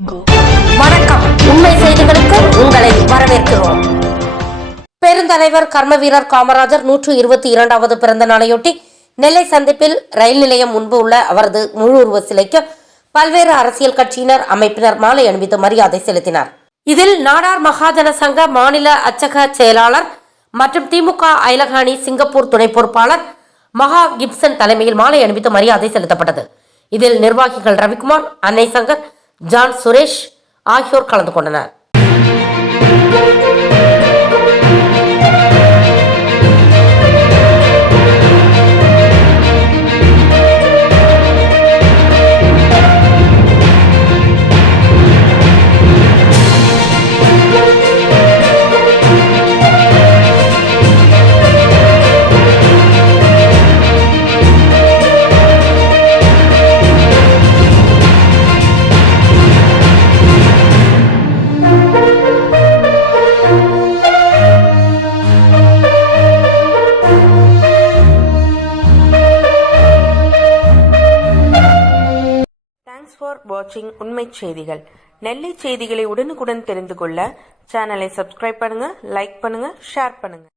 வணக்கம். உண்மை செய்திகளுக்கு உங்களை வரவேற்கிறோம். பெருந்தலைவர் கர்மவீரர் காமராஜர் 122வது பிறந்த நாளையொட்டி நெல்லை சந்திப்பில் ரயில் நிலையம் முன்பு உள்ள அவரது முழு உருவ சிலைக்கு பல்வேறு அரசியல் கட்சியினர் அமைப்பினர் மாலை அணிவித்து மரியாதை செலுத்தினார். இதில் நாடார் மகாஜன சங்க மாநில அச்சக செயலாளர் மற்றும் திமுக அயலகாணி சிங்கப்பூர் துணை பொறுப்பாளர் மகா கிப்சன் தலைமையில் மாலை அணிவித்து மரியாதை செலுத்தப்பட்டது. இதில் நிர்வாகிகள் ரவிக்குமார், அன்னை சங்கர், ஜான் சுரேஷ் ஆகியோர் கலந்து கொண்டனர். தேங்க்ஸ் ஃபார் வாட்சிங் உண்மை செய்திகள். நெல்லை செய்திகளை உடனுக்குடன் தெரிந்து கொள்ள சேனலை சப்ஸ்கிரைப் பண்ணுங்க, லைக் பண்ணுங்க, ஷேர் பண்ணுங்க.